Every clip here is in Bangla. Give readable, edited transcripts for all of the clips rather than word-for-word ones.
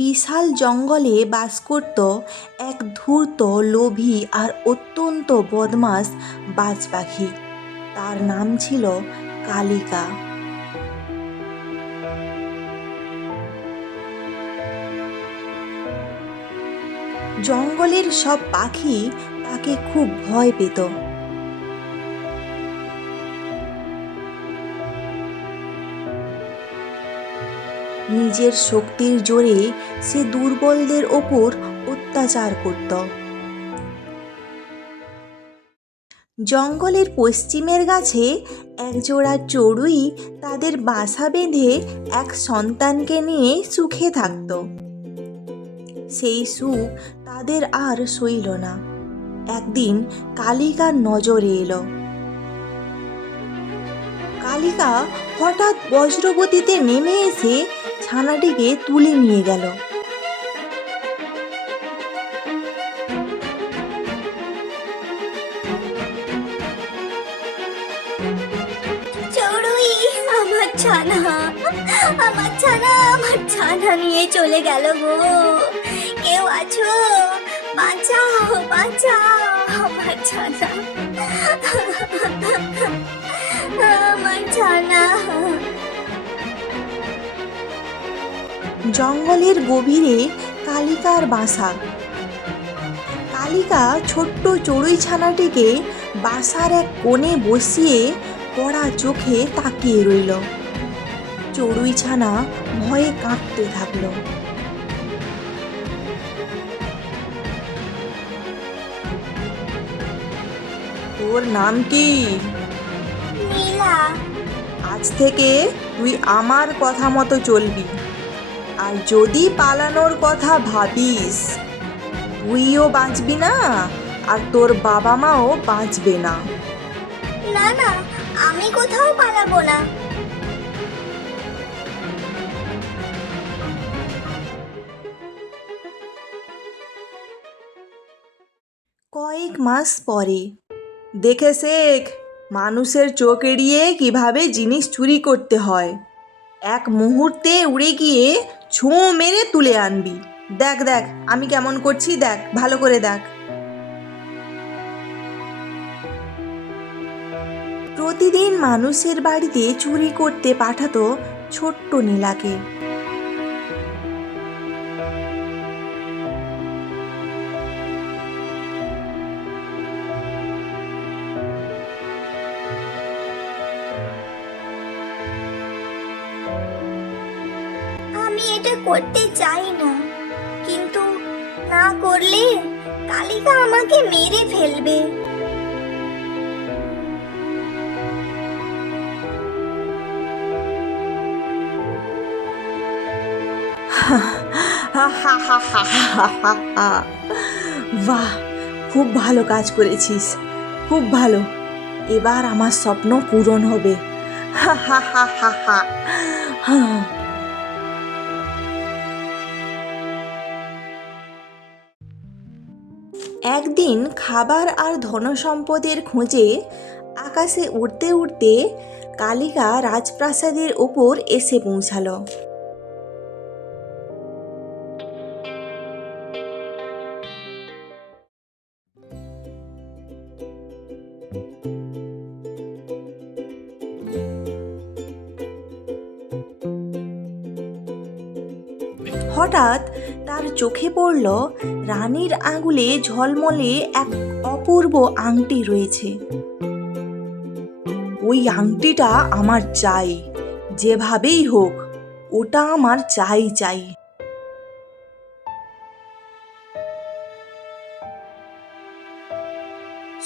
বিশাল জঙ্গলে বাস করত এক ধূর্ত, লোভী আর অত্যন্ত বদমাশ বাজ পাখি। তার নাম ছিল কালিকা। জঙ্গলের সব পাখি তাকে খুব ভয় পেত। নিজের শক্তির জোরে সে দুর্বলদের ওপর অত্যাচার করত। জঙ্গলের পশ্চিমের গাছে একজোড়া চড়ুই তাদের বাসা বেঁধে এক সন্তানকে নিয়ে সুখে থাকত। সেই সুখ তাদের আর সইল না। একদিন কালিকার নজরে এলো। কালিকা হঠাৎ বজ্রগতিতে নেমে এসে ছানাটিকে তুলে নিয়ে গেল। চড়ুই, আমার ছানা, আমার ছানা, আমার ছানা নিয়ে চলে গেল গো। কেউ আছো? বাঁচাও, বাঁচাও আমার ছানা, আমার ছানা। জঙ্গলের গভীরে কালিকার বাসা। কালিকা ছোট্ট চড়ুই ছানাটিকে বাসার এক কোণে বসিয়ে কড়া চোখে তাকিয়ে রইল। চড়ুই ছানা ভয়ে কাঁপতে থাকলো। তোর নাম কি? নীলা। আজ থেকে তুই আমার কথা মতো চলবি, আর যদি পালানোর কথা ভাবিস, তুইও বাঁচবি না আর তোর বাবা মাও বাঁচবে না। না না, আমি কোথাও পালাবো না। কয়েক মাস পরে, দেখে শেখ মানুষের চোখ এড়িয়ে কিভাবে জিনিস চুরি করতে হয়। এক মুহূর্তে উড়ে গিয়ে ছুঁ মেরে তুলে আনবি। দেখ দেখ আমি কেমন করছি, দেখ ভালো করে দেখ। প্রতিদিন মানুষের বাড়িতে চুরি করতে পাঠাতো ছোট্ট নীলাকে। আমি এটা করতে চাই না, কিন্তু না করলে কালিকা আমাকে মেরে ফেলবে। বাহ, খুব ভালো কাজ করেছিস, খুব ভালো। এবার আমার স্বপ্ন পূরণ হবে। একদিন খাবার আর ধনসম্পদের খোঁজে আকাশে উড়তে উড়তে কালিকা রাজপ্রাসাদের ওপর এসে পৌঁছালো। হঠাৎ তার চোখে পড়ল রানীর আঙুলে ঝলমলে এক অপূর্ব আংটি রয়েছে। ওই আংটিটা আমার চাই, যেভাবেই হোক ওটা আমার চাই চাই।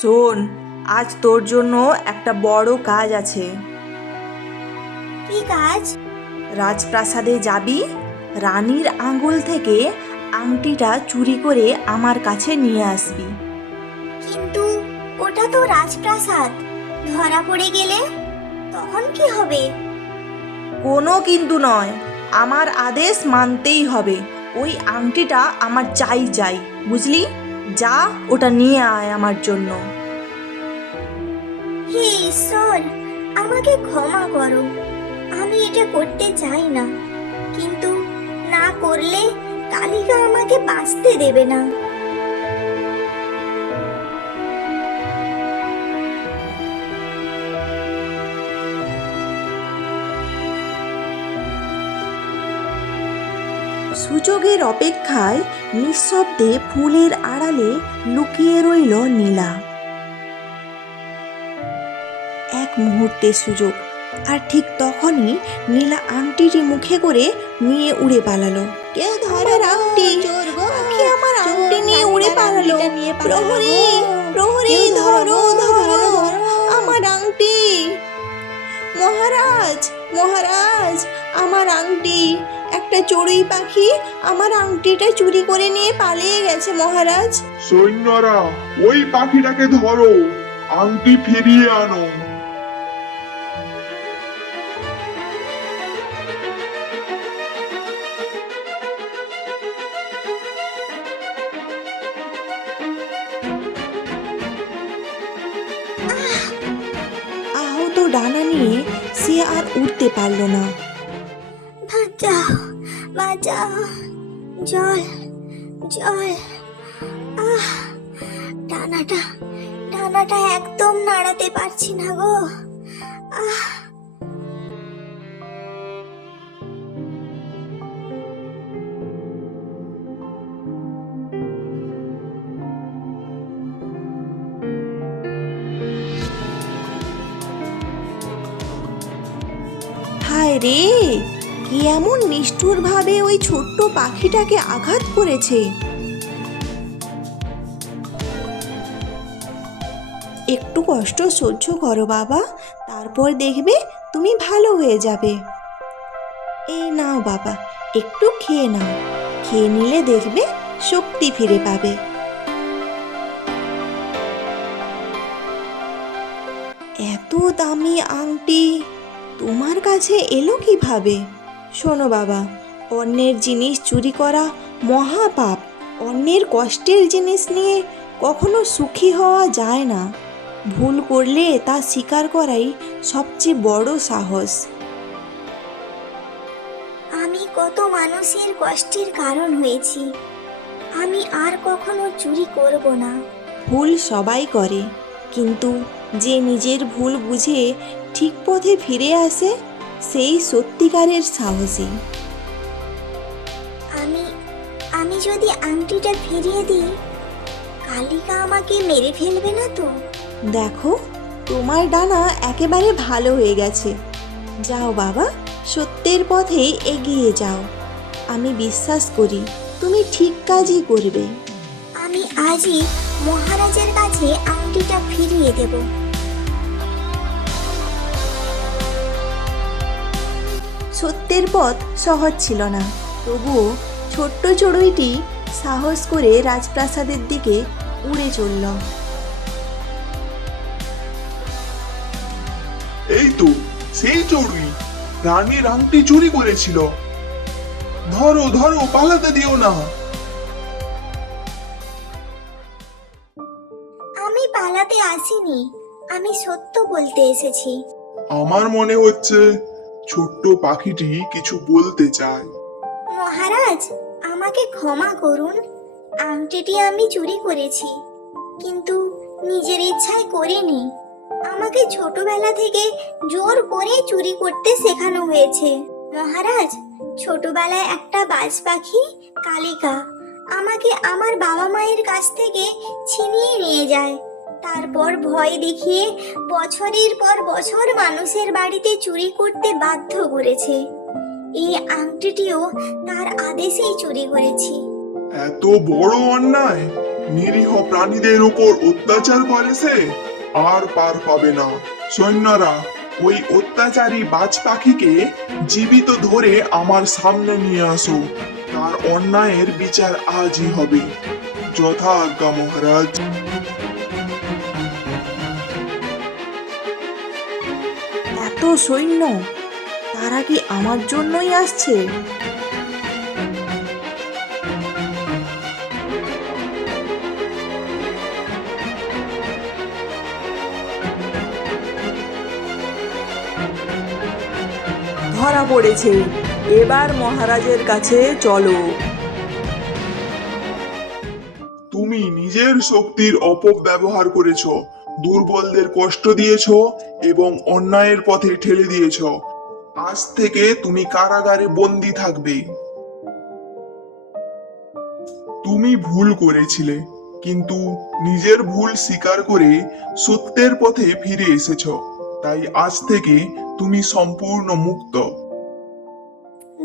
শোন, আজ তোর জন্য একটা বড় কাজ আছে। কি কাজ? রাজপ্রাসাদে যাবি, রানীর আঙুল থেকে আংটিটা চুরি করে আমার কাছে নিয়ে আসবি। কিন্তু ওটা তো রাজপ্রাসাদ, ধরা পড়ে গেলে তখন কি হবে? কোনো কিন্তু নয়, আমার আদেশ মানতেই হবে। ওই আংটিটা আমার চাই চাই, বুঝলি? যা ওটা নিয়ে আয় আমার জন্য। হে ঈশ্বর, আমাকে ক্ষমা করো, আমি এটা করতে চাই না, কিন্তু না করলে কালিকা আমাকে বাঁচতে দেবে না। সুযোগের অপেক্ষায় নিঃশব্দে ফুলের আড়ালে লুকিয়ে রইল নীলা। এক মুহূর্তের সুযোগ, আর ঠিক তখনই নীলা আংটিটি মুখে করে নিয়ে উড়ে পালালো। কেউ ধরে আংটি, পাখি আমার আংটি নিয়ে উড়ে পালালো। প্রহরী, প্রহরী, ধরো ধরো আমার আংটি। মহারাজ, মহারাজ, আমার আংটি, একটা চড়ুই পাখি আমার আংটিটা চুরি করে নিয়ে পালিয়ে গেছে মহারাজ। সৈন্যরা, ওই পাখিটাকে ধরো, আংটি ফিরিয়ে আনো। আহত ডানা নিয়ে সে আর উঠতে পারল না। বাঁচাও, বাঁচাও, জল, জল। ডানাটা ডানাটা একদম নাড়াতে পারছি না গো। হায় রে, কি এমন নিষ্ঠুরভাবে ওই ছোট্ট পাখিটাকে আঘাত করেছে। একটু কষ্ট সহ্য করো বাবা, তারপর দেখবে তুমি ভালো হয়ে যাবে। এই নাও বাবা, একটু খেয়ে নাও, খেয়ে নিলে দেখবে শক্তি ফিরে পাবে। এত দামি আংটি তোমার কাছে এলো কিভাবে? শোনো বাবা, অন্যের জিনিস চুরি করা মহাপাপ। অন্যের কষ্টের জিনিস নিয়ে কখনো সুখী হওয়া যায় না। ভুল করলে তা স্বীকার করাই সবচেয়ে বড় সাহস। আমি কত মানুষের কষ্টের কারণ হয়েছি। আমি আর কখনো চুরি করব না। ভুল সবাই করে, কিন্তু যে নিজের ভুল বুঝে ঠিক পথে ফিরে আসে সেই সত্যিকারের সাহসী। আমি যদি আংটিটা ফিরিয়ে দিই, কালিকা আমাকে মেরে ফেলবে না তো? দেখো, তোমার ডানা একেবারে ভালো হয়ে গেছে। যাও বাবা, সত্যের পথে এগিয়ে যাও। আমি বিশ্বাস করি তুমি ঠিক কাজই করবে। আমি আজই মহারাজের কাছে আংটিটা ফিরিয়ে দেব। সত্যের পথ সহজ ছিল না, তবুও ছোট্ট চড়ুইটি সাহস করে রাজপ্রাসাদের দিকে উড়ে চলল। এই তো সেই চড়ুই রানীর আংটি চুরি করেছিল। ধরো ধরো, পালাতে দিও না। আমি পালাতে আসিনি, আমি সত্য বলতে এসেছি। আমার মনে হচ্ছে ছোট্ট পাখিটি কিছু বলতে চায়। মহারাজ, আমাকে ক্ষমা করুন। আংটিটি আমি চুরি করেছি, কিন্তু নিজের ইচ্ছায় করিনি। আমাকে ছোটবেলা থেকে জোর করে চুরি করতে শেখানো হয়েছে। মহারাজ, ছোটবেলায় একটা বাজ পাখি কালিকা আমাকে আমার বাবা মায়ের কাছ থেকে ছিনিয়ে নিয়ে যায়। তারপর ভয় দেখিয়ে বছরের পর বছর মানুষের বাড়িতে চুরি করতে বাধ্য করেছে। এই আংটিটিও তার আদেশেই চুরি করেছি। এত বড় অন্যায় নিরীহ প্রাণীদের উপর অত্যাচার করেছে, আর পার পাবে না। সৈন্যরা, ওই অত্যাচারী বাজ পাখিকে জীবিত ধরে আমার সামনে নিয়ে আসো। তার অন্যায়ের বিচার আজই হবে। যথা আজ্ঞা মহারাজ। এত সৈন্য, তারা কি আমার জন্যই আসছে? ধরা পড়েছে, এবার মহারাজের কাছে চলো। নিজের শক্তির অপব্যবহার করেছ, দুর্বলদের কষ্ট দিয়েছ এবং অন্যায়ের পথে ঠেলে দিয়েছ। আজ থেকে তুমি কারাগারে বন্দী থাকবে। তুমি ভুল করেছিলে, কিন্তু নিজের ভুল স্বীকার করে সত্যের পথে ফিরে এসেছ। তাই আজ থেকে তুমি সম্পূর্ণ মুক্ত।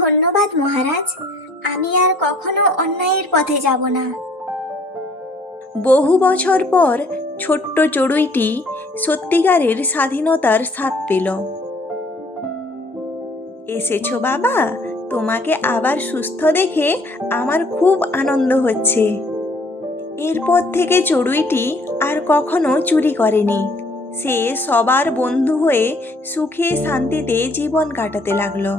ধন্যবাদ মহারাজ, আমি আর কখনো অন্যায়ের পথে যাব না। বহু বছর পর ছোট্ট চড়ুইটি সত্যিকারের স্বাধীনতার স্বাদ পেল। এসেছো বাবা, তোমাকে আবার সুস্থ দেখে আমার খুব আনন্দ হচ্ছে। এরপর থেকে চড়ুইটি আর কখনো চুরি করেনি। সে সবার বন্ধু হয়ে সুখে শান্তিতে জীবন কাটাতে লাগলো।